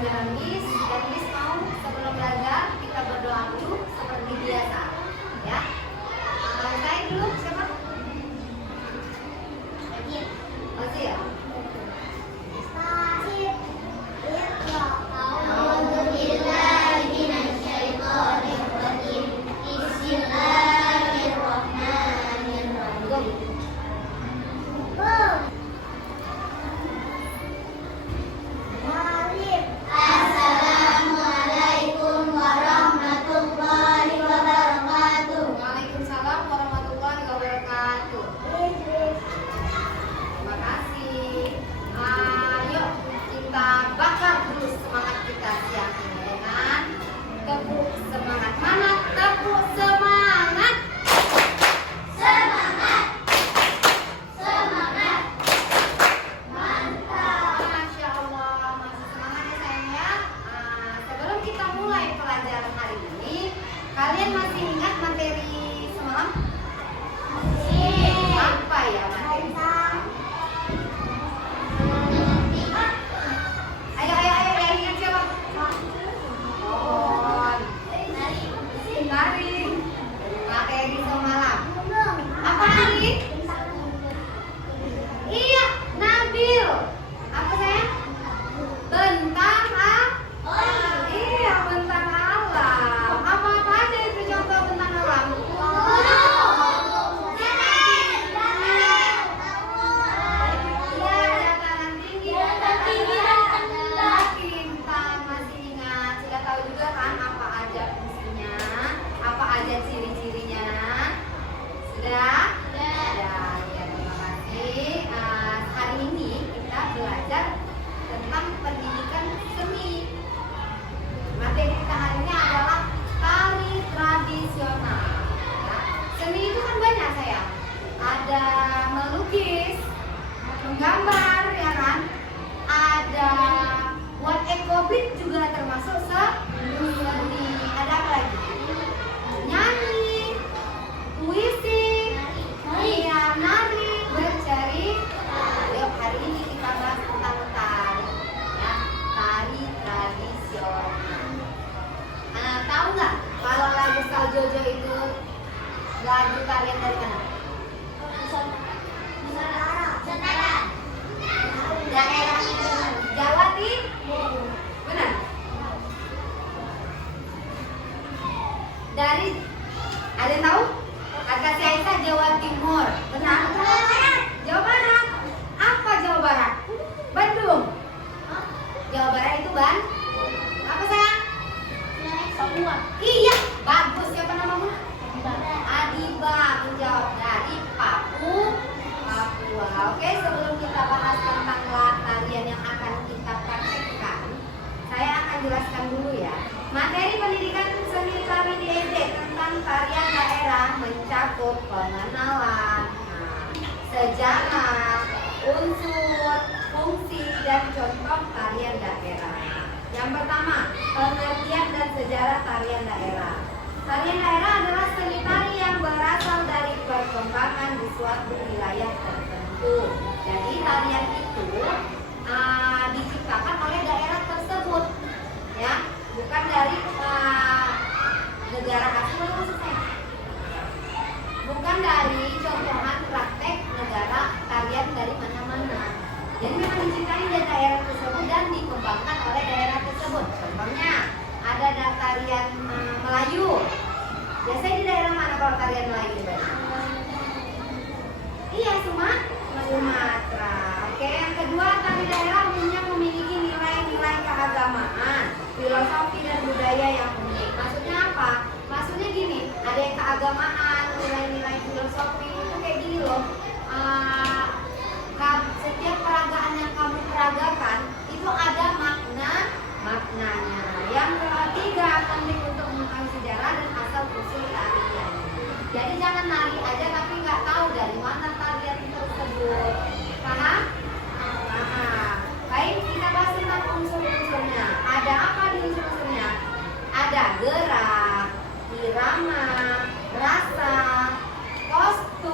pelajaran Miss. Dan Miss mau sebelum belajar kita berdoa dulu seperti biasa, ya. Saya dulu siapa? Masih ya? Kalian masih ingat materi semalam? Apa ya materi semalam? Ayo, yang ingat siapa? Nari. Materi semalam. Apa Nari? Iya, Nabil. Apa sayang? Bentang iya, bentang alam. Apa aja itu contoh bentang alam? Dataran tinggi, bintang. Masih ingat? Sudah tahu juga kan apa aja fungsinya? Apa aja ciri-cirinya? Sudah? Ya, terima kasih. Hari ini kita belajar tentang pendidikan seni. Materi kita hari ini adalah tari tradisional. Ya. Seni itu kan banyak sayang. Ada melukis, menggambar, ya kan? Ada buat ekobrik juga termasuk seni. Ada apa lagi? Nyanyi, puisi, iya, nari, bercerita. Yuk hari ini kita bahas tentang tari, ya, tari tradisional. Tahu nggak kalau lagu Sal Jojo itu lagu tarian dari mana? Daerah Jawa Timur. Benar? Dari ada yang tahu? Kata si Aisyah Jawa Timur. Benar? Jawa Barat. Apa Jawa Barat? Bandung. Jawa Barat itu apa sayang? Papua. Iya, bagus. Siapa namamu? Adiba menjawab dari Papua. Oke, sebelum kita bahas tentang tarian yang akan kita praktekkan, saya akan jelaskan dulu ya. Materi pendidikan seni tari di SD tentang tarian daerah mencakup pengenalan, sejarah, unsur, fungsi, dan contoh tarian daerah. Yang pertama, pengertian dan sejarah tarian daerah. Tarian daerah adalah seni tari yang berasal dari perkembangan di suatu wilayah tertentu. Jadi tarian itu diciptakan oleh daerah tersebut, ya, bukan dari negara asing, maksudnya. Bukan dari contohan praktek negara tarian dari mana-mana. Jadi memang diciptakan di daerah tersebut dan dikembangkan oleh daerah tersebut. Contohnya ada tarian Melayu. Biasanya di daerah mana kalau tarian Melayu? Iya, Sumatera. Oke, yang kedua, tari daerah umumnya memiliki nilai-nilai keagamaan, filosofi dan budaya yang unik. Maksudnya apa? Maksudnya gini, ada yang keagamaan, nilai-nilai filosofi itu kayak gini loh. Setiap peragaan yang kamu peragakan itu ada maknanya. Yang ketiga, penting untuk mengetahui sejarah dan asal usul tarian. Jadi jangan nari aja tapi nggak tahu dari mana tarian tersebut. Paham? Baik, kita bahas tentang unsur-unsurnya. Ada apa di unsur-unsurnya? Ada gerak, irama, rasa, kostum,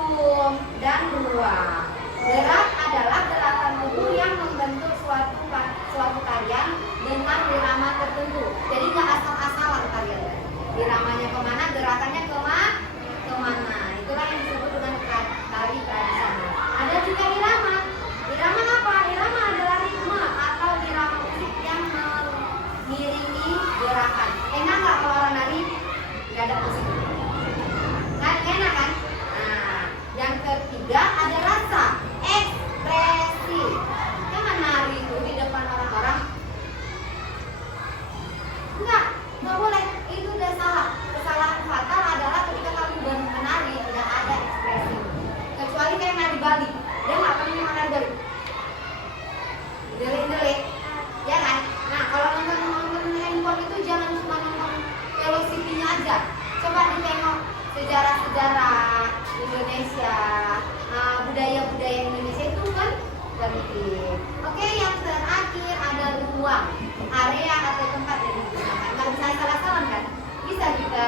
ruang, area atau tempat yang digunakan. Kalau misalnya salah-salah kan, bisa juga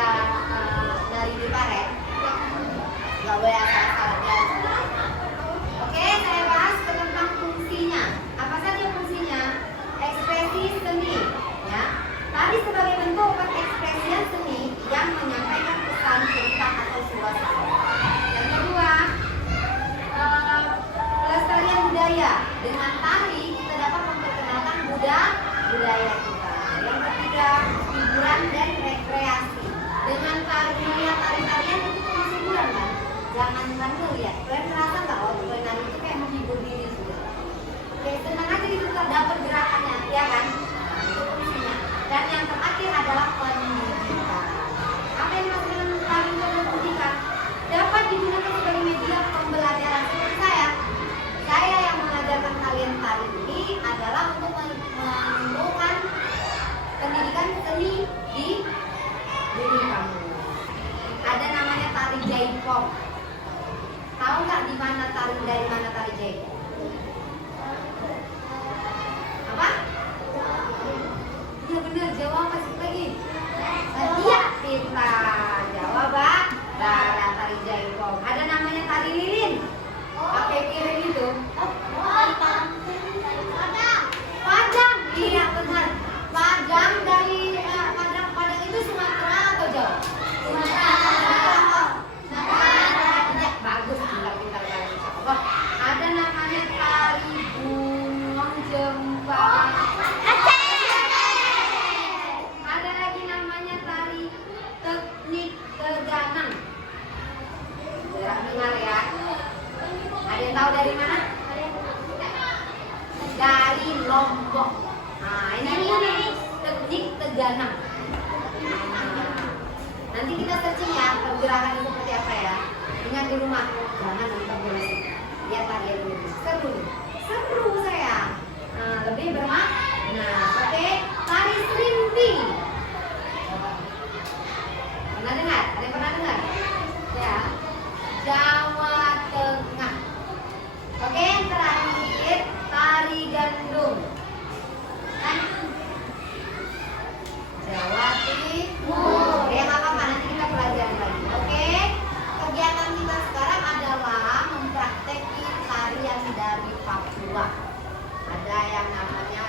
dari di paret. Nggak boleh asal-asalan ya. Oke, saya bahas tentang fungsinya. Apa saja fungsinya? Ekspresi seni, ya. Tari sebagai bentuk pengekspresian seni yang menyampaikan pesan, cerita atau suasana. Yang kedua, pelestarian budaya. Dengan tari kita dapat memperkenalkan budaya kita. Yang ketiga, hiburan dan rekreasi. Dengan melihat tari-tarian itu termasuk hiburan kan? Jangan lihat. Kalian merasa nggak waktu kalian nari itu kayak menghibur diri sudah? Oke, senang aja gitu kan dapat gerakannya, ya kan? Nah, itu fungsinya. Dan yang terakhir adalah pendidikan. Apa yang dimaksud dengan tari dan pendidikan? Dapat digunakan sebagai media pembelajaran. Seperti saya yang mengajarkan kalian tari ini adalah untuk menumbuhkan pendidikan seni di diri kamu. Ada namanya tari jaipong. Tahu nggak dari mana tari jaipong? Apa? Ya benar, jawab masih lagi. Iya, kita jawab barat tari jaipong. Ada namanya tari lilin. Pakai piring itu. Padang. Iya benar. Padang dari Padang itu Sumatera atau Jawa? Sumatera. Ya bagus, pintar kali. Oh, ada namanya tari bumbung jembang. Ada lagi namanya tari teknik teganang. Dengar ya. Ada yang tahu dari mana? Dari Lombok. Nah, ini teknik teganang. Nanti kita searching ya gerakan itu seperti apa ya. Ingat di rumah, jangan nonton dulu. Lihat tadi dulu. Seru sayang. Nah, lebih bermakna. Oke, tari serimpi. Pernah dengar? Ada yang pernah dengar? Ya. Jawa Tengah. Oke, yang terakhir tari gandum. Jawa Timur. Ya nggak apa-apa, nanti kita pelajari lagi. Oke, kegiatan kita sekarang adalah mempraktekkan tarian dari Papua. Ada yang namanya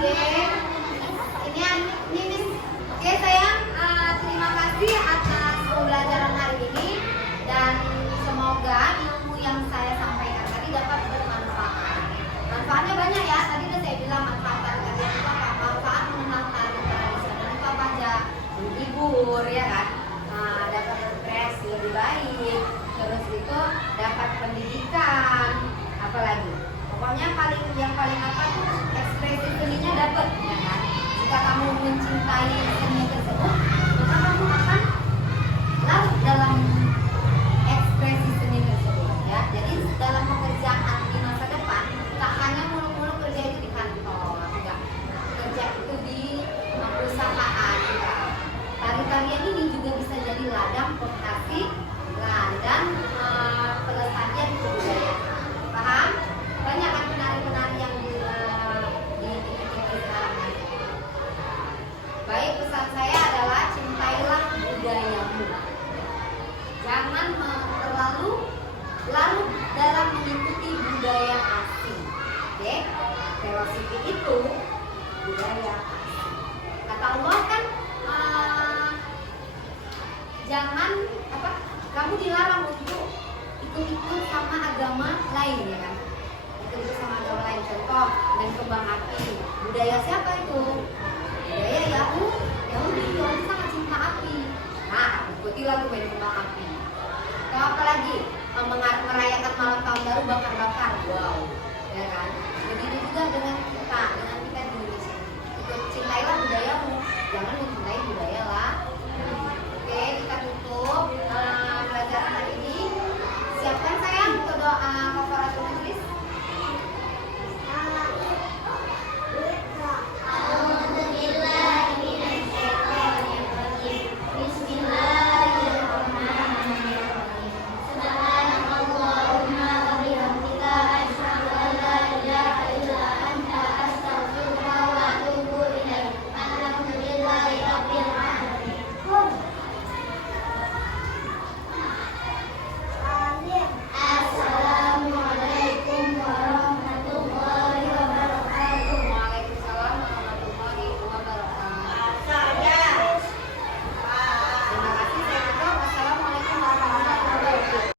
Ini Miss. Oke sayang, terima kasih atas pembelajaran hari ini dan semoga ilmu yang saya sampaikan tadi dapat bermanfaat. Manfaatnya banyak ya. Tadi udah saya bilang manfaat tarian itu apa? Manfaat mengenal tari tradisional itu apa aja? Menghibur ya kan? Dapat ekspresi lebih baik. Terus itu dapat pendidikan. Apalagi? Pokoknya yang paling apa tuh ekspresi seninya dapat ya kan? Jika kamu mencintai seni tersebut, maka kamu akan larut dalam ekspresi seni tersebut ya. Jadi dalam pekerjaan di masa depan tak hanya mulu-mulu kerja itu di kantor, enggak. Kerja itu di perusahaan juga. Tari-tarian ini juga bisa jadi ladang ladang pelestarian kebudayaan. Paham? Banyak kan penari-penari yang di sekarang ini. Baik, pesan saya adalah cintailah budayamu. Jangan terlalu larut dalam mengikuti budaya asing. Oke? Velocity itu budaya asing. Kata Allah kan jangan kamu dilarang untuk ikut-ikut sama agama lain ya kan? Ikut sama agama lain, contoh main kembang api. Budaya siapa itu? Budaya Yahudi sangat cinta api. Nah, ikutilah tuh main kembang api. Atau apalagi merayakan malam tahun baru bakar-bakar. Wow, ya kan? Begitu juga dengan